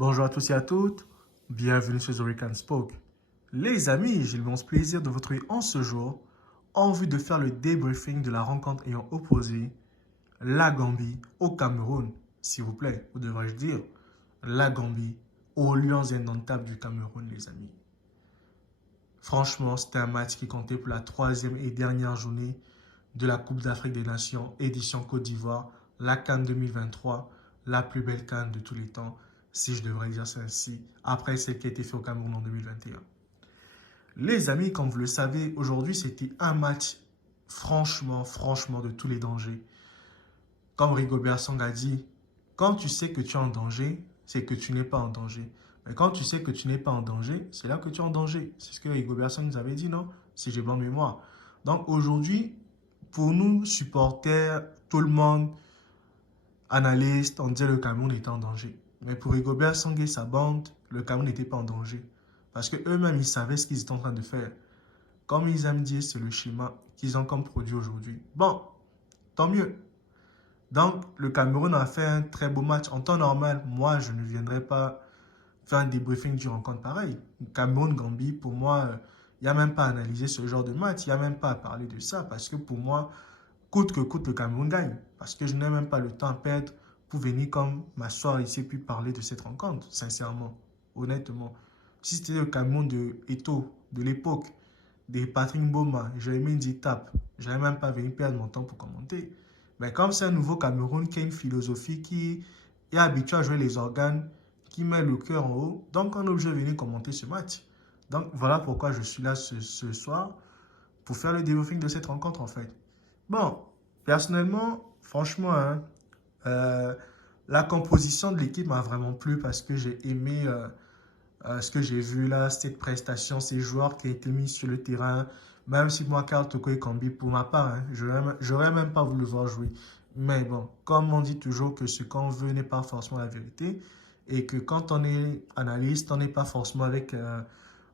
Bonjour à tous et à toutes, bienvenue sur The Rican Spoke. Les amis, j'ai l'immense plaisir de vous retrouver en ce jour en vue de faire le débriefing de la rencontre ayant opposé la Gambie au Cameroun, s'il vous plaît, ou devrais-je dire la Gambie aux Lions indomptables du Cameroun, les amis. Franchement, c'était un match qui comptait pour la troisième et dernière journée de la Coupe d'Afrique des Nations, édition Côte d'Ivoire, la CAN 2023, la plus belle CAN de tous les temps, si je devrais dire ça ainsi, après celle qui a été faite au Cameroun en 2021. Les amis, comme vous le savez, aujourd'hui, c'était un match franchement de tous les dangers. Comme Rigobert Song a dit, quand tu sais que tu es en danger, c'est que tu n'es pas en danger. Mais quand tu sais que tu n'es pas en danger, c'est là que tu es en danger. C'est ce que Rigobert Song nous avait dit, non? Si j'ai bonne mémoire. Donc aujourd'hui, pour nous, supporters, tout le monde, analystes, on disait que le Cameroun était en danger. Mais pour Rigobert Song et sa bande, le Cameroun n'était pas en danger. Parce qu'eux-mêmes, ils savaient ce qu'ils étaient en train de faire. Comme ils aiment dire, c'est le schéma qu'ils ont comme produit aujourd'hui. Bon, tant mieux. Donc, le Cameroun a fait un très beau match. En temps normal, moi, je ne viendrai pas faire un débriefing du rencontre pareil. Cameroun-Gambie, pour moi, il n'y a même pas à analyser ce genre de match. Il n'y a même pas à parler de ça. Parce que pour moi, coûte que coûte, le Cameroun gagne. Parce que je n'ai même pas le temps à perdre pour venir comme m'asseoir ici et puis parler de cette rencontre, sincèrement, honnêtement. Si c'était le Cameroun de Eto'o, de l'époque, des Patrick Mboma, j'avais mis une tape, je n'allais même pas venir perdre mon temps pour commenter. Mais comme c'est un nouveau Cameroun qui a une philosophie qui est habitué à jouer les organes, qui met le cœur en haut, donc on est obligé de venir commenter ce match. Donc voilà pourquoi je suis là ce soir pour faire le débriefing de cette rencontre en fait. Bon, personnellement, franchement, hein, euh, la composition de l'équipe m'a vraiment plu parce que j'ai aimé ce que j'ai vu là, cette prestation, ces joueurs qui ont été mis sur le terrain. Même si moi, Karl Toko Ekambi, pour ma part, hein, j'aurais même pas voulu le voir jouer. Mais bon, comme on dit toujours que ce qu'on veut n'est pas forcément la vérité et que quand on est analyste, on n'est pas forcément avec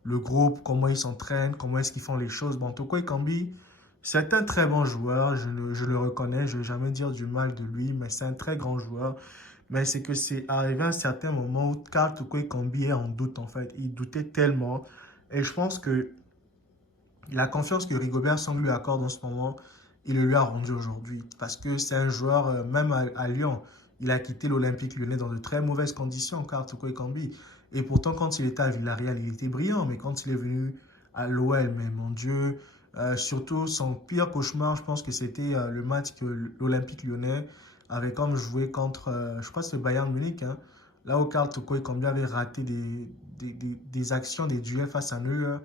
le groupe, comment ils s'entraînent, comment est-ce qu'ils font les choses. Bon, Toko Ekambi, c'est un très bon joueur, je le reconnais, je ne vais jamais dire du mal de lui, mais c'est un très grand joueur. Mais c'est que c'est arrivé à un certain moment où Karl Toko Ekambi est en doute en fait. Il doutait tellement. Et je pense que la confiance que Rigobert Song lui accorde en ce moment, il le lui a rendu aujourd'hui. Parce que c'est un joueur, même à Lyon, il a quitté l'Olympique Lyonnais dans de très mauvaises conditions, Karl Toko Ekambi. Et pourtant, quand il était à Villarreal, il était brillant. Mais quand il est venu à l'OL, mais mon Dieu, surtout son pire cauchemar, je pense que c'était le match que l'Olympique Lyonnais avait comme joué contre, je crois que c'est Bayern Munich, hein, là où Karl Toko Ekambi avait raté des actions, des duels face à Neuer.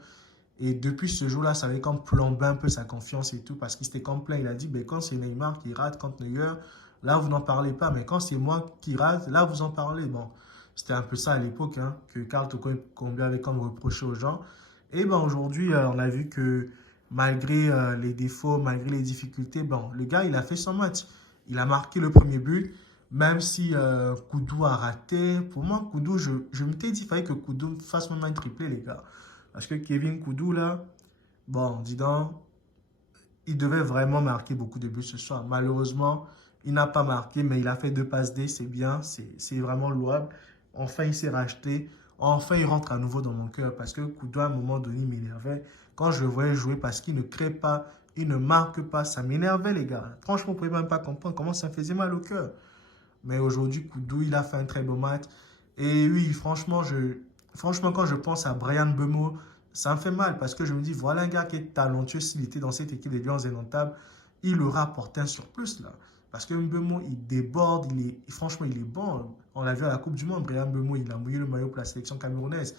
Et depuis ce jour-là, ça avait comme plombé un peu sa confiance et tout, parce qu'il s'était comme plein. Il a dit, ben, quand c'est Neymar qui rate contre Neuer, là, vous n'en parlez pas. Mais quand c'est moi qui rate, là, vous en parlez. Bon, c'était un peu ça à l'époque, hein, que Karl Toko Ekambi avait comme reproché aux gens. Et ben, aujourd'hui, on a vu que malgré les défauts, malgré les difficultés, bon, le gars, il a fait son match. Il a marqué le premier but, même si Koudou a raté. Pour moi, Koudou, je m'étais dit, il fallait que Koudou fasse même un triplé, les gars. Parce que Kevin Koudou, là, bon, dis donc, il devait vraiment marquer beaucoup de buts ce soir. Malheureusement, il n'a pas marqué, mais il a fait 2 passes D, c'est bien, c'est vraiment louable. Enfin, il s'est racheté. Enfin, il rentre à nouveau dans mon cœur parce que Koudou, à un moment donné, il m'énervait. Quand je le voyais jouer parce qu'il ne crée pas, il ne marque pas, ça m'énervait, les gars. Franchement, vous ne pouvez même pas comprendre comment ça faisait mal au cœur. Mais aujourd'hui, Koudou, il a fait un très beau match. Et oui, franchement, quand je pense à Brian Mbeumo, ça me fait mal parce que je me dis, voilà un gars qui est talentueux. S'il était dans cette équipe des Lions indomptables, il aura apporté un surplus là. Parce que Mbeumo, il déborde, franchement, il est bon. On l'a vu à la Coupe du Monde, Brian Mbeumo, il a mouillé le maillot pour la sélection camerounaise.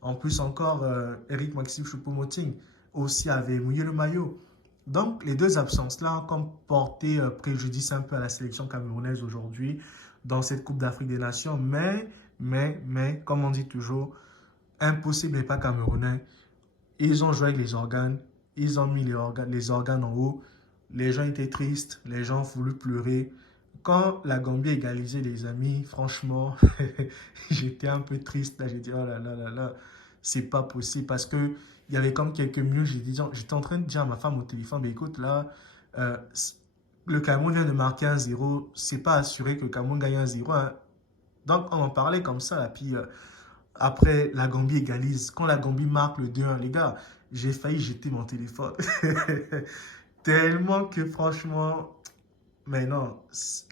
En plus encore, Eric Maxime Choupo-Moting aussi avait mouillé le maillot. Donc, les deux absences-là ont comme porté préjudice un peu à la sélection camerounaise aujourd'hui dans cette Coupe d'Afrique des Nations. Mais, comme on dit toujours, impossible n'est pas camerounais. Ils ont joué avec les organes, ils ont mis les organes en haut. Les gens étaient tristes, les gens ont voulu pleurer. Quand la Gambie a égalisé, les amis, franchement, j'étais un peu triste. Là, j'ai dit, oh là là là là, c'est pas possible. Parce que il y avait comme quelques minutes, j'étais en train de dire à ma femme au téléphone, mais écoute, là, le Cameroun vient de marquer 1-0. C'est pas assuré que le Cameroun gagne 1-0, hein. Donc, on en parlait comme ça. Là, puis, après, la Gambie égalise. Quand la Gambie marque le 2-1, les gars, j'ai failli jeter mon téléphone. Tellement que, franchement, mais non,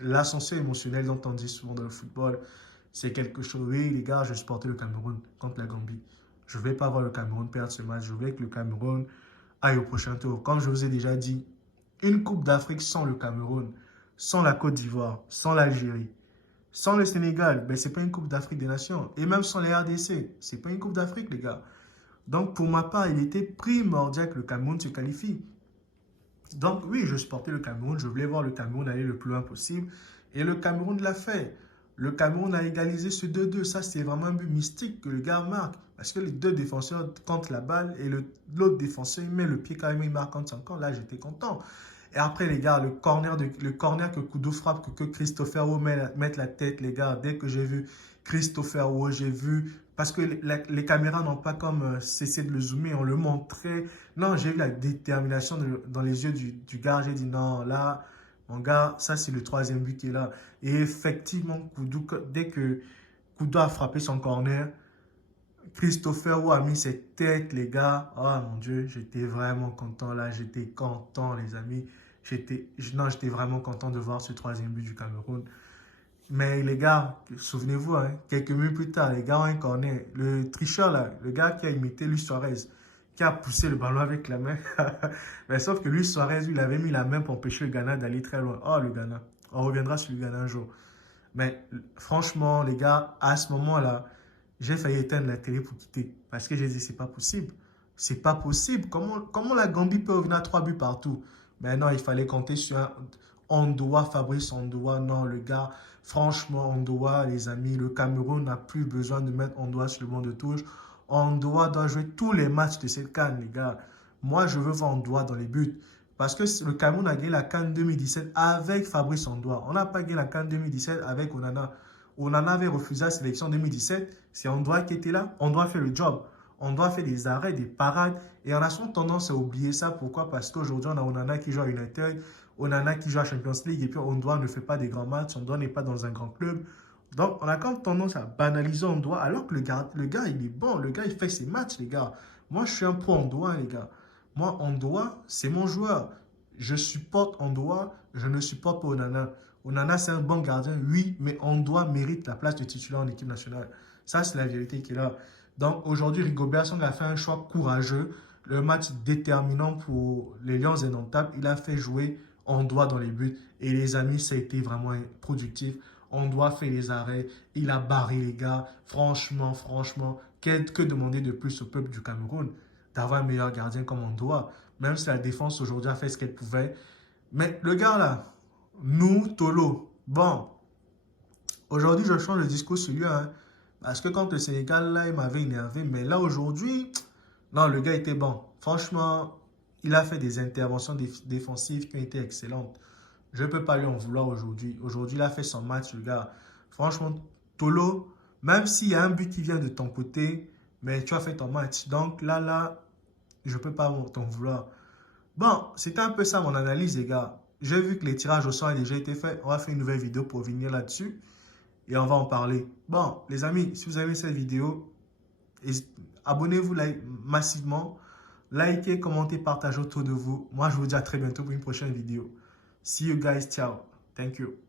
l'ascension émotionnelle dont on dit souvent dans le football, c'est quelque chose. Oui, les gars, je supportais le Cameroun contre la Gambie. Je ne vais pas voir le Cameroun perdre ce match. Je voulais que le Cameroun aille au prochain tour. Comme je vous ai déjà dit, une Coupe d'Afrique sans le Cameroun, sans la Côte d'Ivoire, sans l'Algérie, sans le Sénégal, ben, ce n'est pas une Coupe d'Afrique des Nations. Et même sans les RDC, ce n'est pas une Coupe d'Afrique, les gars. Donc, pour ma part, il était primordial que le Cameroun se qualifie. Donc, oui, je supportais le Cameroun. Je voulais voir le Cameroun aller le plus loin possible. Et le Cameroun l'a fait. Le Cameroun a égalisé ce 2-2. Ça, c'est vraiment un but mystique que le gars marque. Parce que les deux défenseurs comptent la balle et l'autre défenseur, il met le pied quand même, il marque contre son camp. Là, j'étais content. Et après, les gars, le corner que Koudou frappe, que Christopher Rowe mette la tête, les gars, dès que j'ai vu Christopher Rowe, j'ai vu, parce que les caméras n'ont pas comme cessé de le zoomer, on le montrait. Non, j'ai eu la détermination dans les yeux du gars. J'ai dit non, là, mon gars, ça c'est le troisième but qui est là. Et effectivement, Koudou, dès que Koudou a frappé son corner, Christopher Rowe a mis cette tête, les gars. Oh mon Dieu, j'étais vraiment content là. J'étais content, les amis. J'étais vraiment content de voir ce troisième but du Cameroun. Mais les gars, souvenez-vous, hein, quelques minutes plus tard, les gars ont un corner. Le tricheur là, le gars qui a imité Luis Suarez, qui a poussé le ballon avec la main. Mais sauf que Luis Suarez, lui, il avait mis la main pour empêcher le Ghana d'aller très loin. Oh, le Ghana. On reviendra sur le Ghana un jour. Mais franchement, les gars, à ce moment-là, j'ai failli éteindre la télé pour quitter. Parce que j'ai dit, c'est pas possible. C'est pas possible. Comment la Gambie peut revenir à 3 buts partout? Mais non, il fallait compter sur un Ondoa, Fabrice Ondoa. Non, le gars, franchement, Ondoa, les amis, le Cameroun n'a plus besoin de mettre Ondoa sur le banc de touche. Ondoa doit jouer tous les matchs de cette CAN, les gars. Moi, je veux voir Ondoa dans les buts. Parce que le Cameroun a gagné la CAN 2017 avec Fabrice Ondoa. On n'a pas gagné la CAN 2017 avec Onana. Onana avait refusé la sélection en 2017. C'est Ondoa qui était là. On doit faire le job. On doit faire des arrêts, des parades. Et on a souvent tendance à oublier ça. Pourquoi? Parce qu'aujourd'hui, on a Onana qui joue à United, Onana qui joue à Champions League. Et puis Ondoa ne fait pas des grands matchs. Ondoa n'est pas dans un grand club. Donc, on a comme tendance à banaliser Ondoa. Alors que le gars, il est bon. Le gars, il fait ses matchs, les gars. Moi, je suis un pro Ondoa, les gars. Moi, Ondoa, c'est mon joueur. Je supporte Ondoa. Je ne supporte pas Onana. Onana, c'est un bon gardien, oui, mais Ondoa mérite la place de titulaire en équipe nationale. Ça, c'est la vérité qui est là. Donc, aujourd'hui, Rigobert Song a fait un choix courageux. Le match déterminant pour les Lions indomptables, il a fait jouer Ondoa dans les buts. Et les amis, ça a été vraiment productif. Ondoa fait les arrêts. Il a barré les gars. Franchement, que demander de plus au peuple du Cameroun? D'avoir un meilleur gardien comme Ondoa. Même si la défense aujourd'hui a fait ce qu'elle pouvait. Mais le gars là, nous, Tolo. Bon, aujourd'hui, je change de discours sur lui. Hein, parce que quand le Sénégal, là, il m'avait énervé. Mais là, aujourd'hui, non, le gars était bon. Franchement, il a fait des interventions défensives qui ont été excellentes. Je ne peux pas lui en vouloir aujourd'hui. Aujourd'hui, il a fait son match, le gars. Franchement, Tolo, même s'il y a un but qui vient de ton côté, mais tu as fait ton match. Donc là, je ne peux pas t'en vouloir. Bon, c'était un peu ça mon analyse, les gars. J'ai vu que les tirages au sort ont déjà été faits. On va faire une nouvelle vidéo pour venir là-dessus et on va en parler. Bon, les amis, si vous avez aimé cette vidéo, abonnez-vous massivement. Likez, commentez, partagez autour de vous. Moi, je vous dis à très bientôt pour une prochaine vidéo. See you guys. Ciao. Thank you.